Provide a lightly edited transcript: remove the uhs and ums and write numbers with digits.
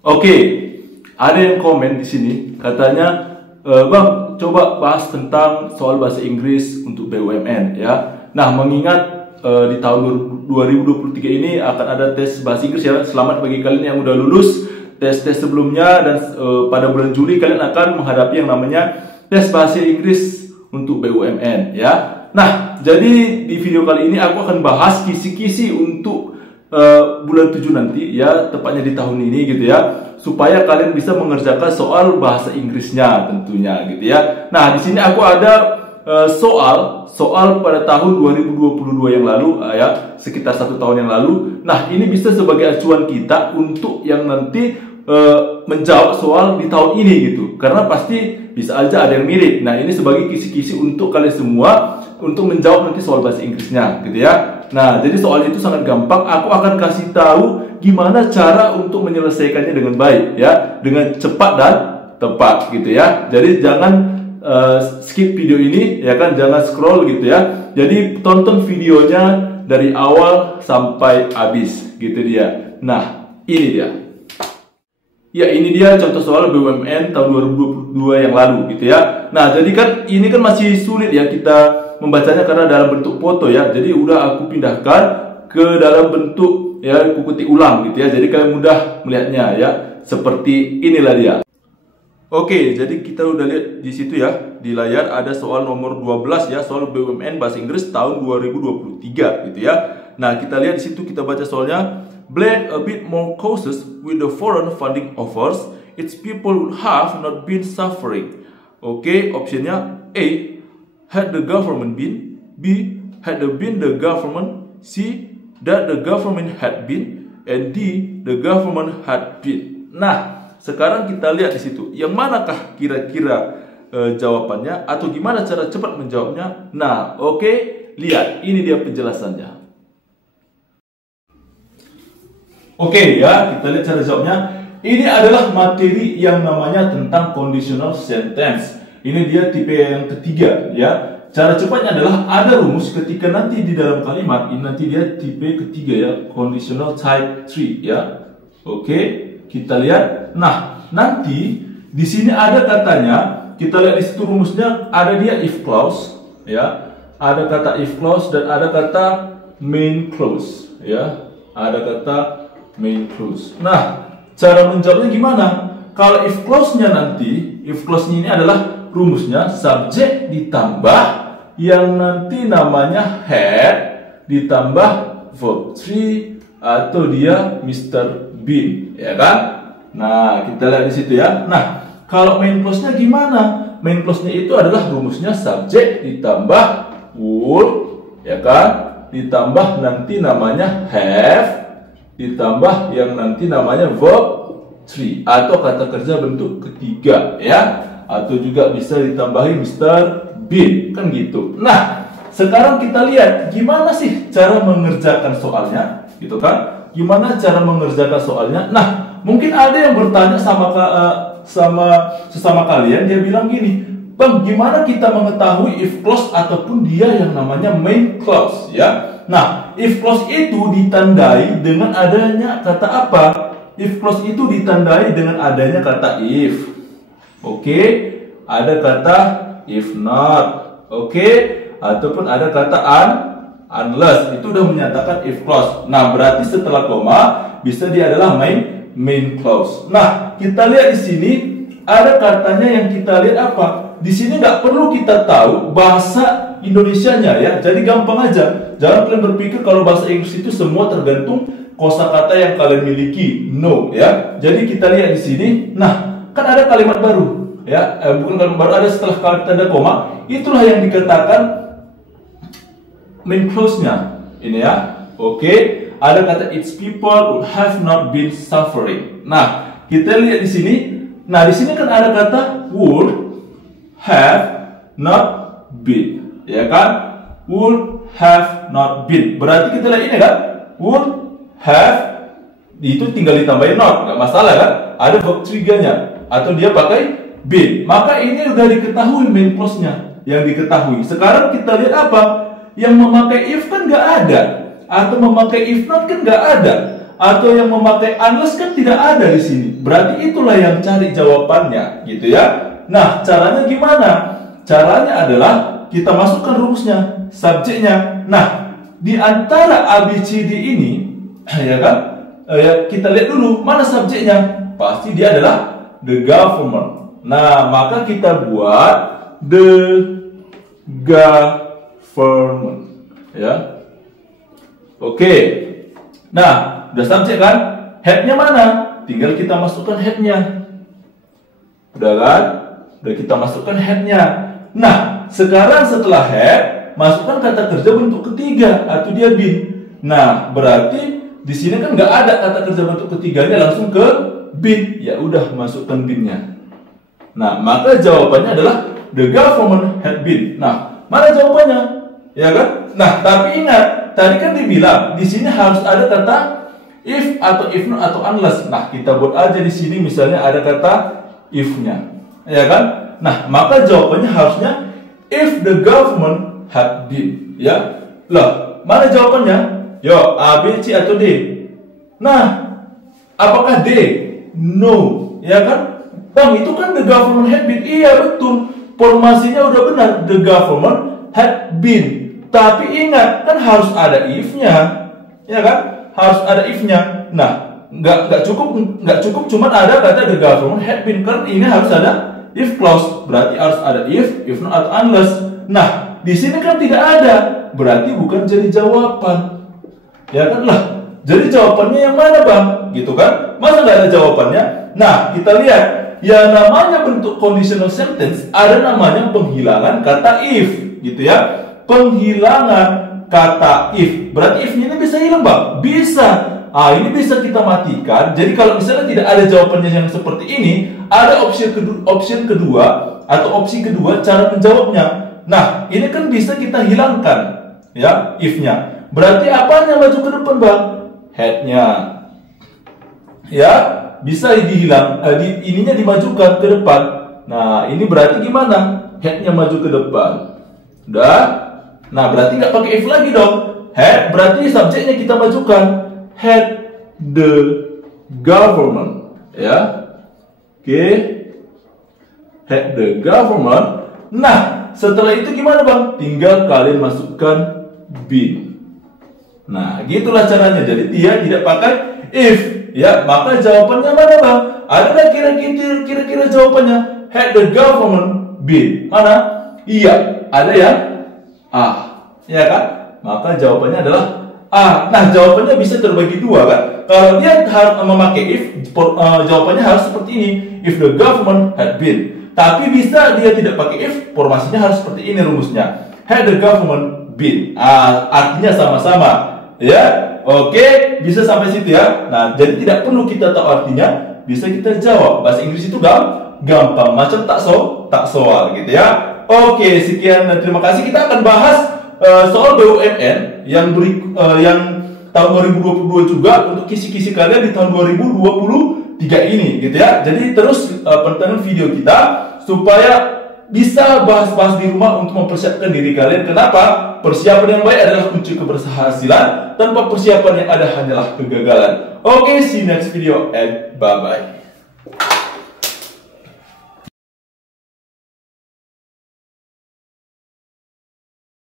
Oke, ada yang komen di sini katanya, Bang, coba bahas tentang soal bahasa Inggris untuk BUMN ya. Nah, mengingat di tahun 2023 ini akan ada tes bahasa Inggris ya. Selamat bagi kalian yang udah lulus tes-tes sebelumnya, dan pada bulan Juli kalian akan menghadapi yang namanya tes bahasa Inggris untuk BUMN ya. Nah, jadi di video kali ini aku akan bahas kisi-kisi untuk bulan 7 nanti ya, tepatnya di tahun ini gitu ya, supaya kalian bisa mengerjakan soal bahasa Inggrisnya tentunya gitu ya. Nah, di sini aku ada soal pada tahun 2022 yang lalu ya, sekitar 1 tahun yang lalu. Nah, ini bisa sebagai acuan kita untuk yang nanti menjawab soal di tahun ini gitu, karena pasti bisa aja ada yang mirip. Nah, ini sebagai kisi-kisi untuk kalian semua untuk menjawab nanti soal bahasa Inggrisnya gitu ya. Nah, jadi soalnya itu sangat gampang. Aku akan kasih tahu gimana cara untuk menyelesaikannya dengan baik ya, dengan cepat dan tepat gitu ya. Jadi jangan skip video ini ya kan, jangan scroll gitu ya. Jadi tonton videonya dari awal sampai habis gitu dia. Nah, ini dia. Ya, ini dia contoh soal BUMN tahun 2022 yang lalu gitu ya. Nah, jadi kan ini kan masih sulit ya kita membacanya karena dalam bentuk foto ya. Jadi udah aku pindahkan ke dalam bentuk ya, aku ketik ulang gitu ya. Jadi kalian mudah melihatnya ya. Seperti inilah dia. Oke, jadi kita udah lihat di situ ya, di layar ada soal nomor 12 ya, soal BUMN bahasa Inggris tahun 2023 gitu ya. Nah, kita lihat di situ, kita baca soalnya. Blend a bit more causes with the foreign funding offers, its people would have not been suffering. Oke, optionnya A, had the government been, B, had the been the government, C, that the government had been, and D, the government had been. Nah, sekarang kita lihat di situ, yang manakah kira-kira jawabannya, atau gimana cara cepat menjawabnya. Nah, oke, lihat, ini dia penjelasannya. Oke ya, kita lihat cara jawabnya. Ini adalah materi yang namanya tentang conditional sentence. Ini dia tipe yang ketiga ya. Cara cepatnya adalah ada rumus ketika nanti di dalam kalimat ini, nanti dia tipe ketiga ya, conditional type 3 ya. Oke, kita lihat. Nah, nanti di sini ada katanya, kita lihat di situ rumusnya, ada dia if clause ya. Ada kata if clause dan ada kata main clause ya. Ada kata main clause. Nah, cara menjawabnya gimana? Kalau if clause-nya nanti, if clause-nya ini adalah rumusnya subjek ditambah yang nanti namanya had ditambah verb 3 atau dia Mr. Bean, ya kan? Nah, kita lihat di situ ya. Nah, kalau main clause-nya gimana? Main clause-nya itu adalah rumusnya subjek ditambah would, ya kan? Ditambah nanti namanya have ditambah yang nanti namanya verb 3 atau kata kerja bentuk ketiga ya, atau juga bisa ditambahi Mr. Bean, kan gitu. Nah, sekarang kita lihat gimana sih cara mengerjakan soalnya gitu kan, gimana cara mengerjakan soalnya. Nah, mungkin ada yang bertanya sama sesama kalian, dia bilang gini, Bang, gimana kita mengetahui if clause ataupun dia yang namanya main clause ya. Nah, if clause itu ditandai dengan adanya kata apa? If clause itu ditandai dengan adanya kata if. Oke, ada kata if not. Oke, ataupun ada kata unless. Itu udah menyatakan if clause. Nah, berarti setelah koma bisa dia adalah main clause. Nah, kita lihat di sini ada katanya yang kita lihat apa? Di sini nggak perlu kita tahu bahasa Indonesianya ya, jadi gampang aja. Jangan kalian berpikir kalau bahasa Inggris itu semua tergantung kosakata yang kalian miliki. No ya. Jadi kita lihat di sini. Nah, kan ada kalimat baru ya, bukan kalimat baru, ada setelah kalimat tanda koma. Itulah yang dikatakan main clause-nya ini ya. Oke, ada kata its people would have not been suffering. Nah, kita lihat di sini. Nah, di sini kan ada kata would have not been, ya kan? Would have not been. Berarti kita lihat ini kan, would have itu tinggal ditambahin not, nggak masalah kan? Ada verb 3-nya atau dia pakai been. Maka ini udah diketahui main clause-nya, yang diketahui. Sekarang kita lihat apa? Yang memakai if kan nggak ada, atau memakai if not kan nggak ada. atau yang memakai unless kan tidak ada di sini. Berarti itulah yang cari jawabannya, gitu ya. Nah, caranya gimana? Caranya adalah kita masukkan rumusnya, subjeknya. Nah, di antara ABCD ini, ya kan? Kita lihat dulu mana subjeknya. Pasti dia adalah the government. Nah, maka kita buat the government, ya. Oke. Nah, udah subjek kan? Headnya mana? Tinggal kita masukkan headnya. Udah kan? Udah kita masukkan headnya. Nah, sekarang setelah head, masukkan kata kerja bentuk ketiga atau dia bin. Nah, berarti di sini kan nggak ada kata kerja bentuk ketiganya, langsung ke bin. Ya udah, masukkan binnya. Nah, maka jawabannya adalah the government had been. Nah, mana jawabannya? Ya kan? Nah, tapi ingat, tadi kan dibilang di sini harus ada kata if atau if not atau unless. Nah, kita buat aja di sini misalnya ada kata if-nya. Ya kan? Nah, maka jawabannya harusnya if the government had been. Ya. Lah, mana jawabannya? Yo, A, B, C atau D? Nah, apakah D? No. Ya kan? Bang, itu kan the government had been. Iya, betul. Formasinya udah benar. The government had been. Tapi ingat, kan harus ada if-nya. Ya kan? Harus ada if-nya. Nah, nggak cukup cuman ada kata the government had been. Karena ini harus ada if clause. Berarti harus ada if not atau unless. Nah, di sini kan tidak ada. Berarti bukan jadi jawaban. Ya kan lah. Jadi jawabannya yang mana, Bang? Gitu kan? Masa nggak ada jawabannya? Nah, kita lihat. Yang namanya bentuk conditional sentence ada namanya penghilangan kata if. Gitu ya. Penghilangan kata if. Berarti if-nya ini bisa hilang, Bang? Bisa. Ah, ini bisa kita matikan. Jadi kalau misalnya tidak ada jawabannya yang seperti ini, ada option kedua atau opsi kedua cara menjawabnya. Nah, ini kan bisa kita hilangkan, ya, if-nya. Berarti apanya maju ke depan, Bang? Head-nya. Ya, bisa dihilang, ininya dimajukan ke depan. Nah, ini berarti gimana? Head-nya maju ke depan. Udah? Nah, berarti nggak pakai if lagi dong. Head berarti subjeknya kita majukan. Head the government. Ya. Oke. Head the government. Nah, setelah itu gimana, Bang? Tinggal kalian masukkan been. Nah, gitulah caranya. Jadi dia tidak pakai if. Ya, maka jawabannya mana, Bang? Ada kira-kira jawabannya? Had the government been? Mana? Iya, ada yang A. Ya kan? Maka jawabannya adalah A. Nah, jawabannya bisa terbagi dua kan? Kalau dia harus memakai if, jawabannya harus seperti ini. If the government had been. Tapi bisa dia tidak pakai if, formasinya harus seperti ini rumusnya. Had the government been. Artinya sama-sama. Ya, oke, bisa sampai situ ya. Nah, jadi tidak perlu kita tahu artinya, bisa kita jawab. Bahasa Inggris itu gampang, macam tak soal gitu ya. Oke, sekian dan terima kasih. Kita akan bahas soal BUMN yang tahun 2022 juga untuk kisi-kisi kalian di tahun 2023 ini gitu ya. Jadi terus pantengin video kita supaya bisa bahas-bahas di rumah untuk mempersiapkan diri kalian. Kenapa? Persiapan yang baik adalah kunci keberhasilan. Tanpa persiapan yang ada hanyalah kegagalan. Oke, see you next video and bye-bye.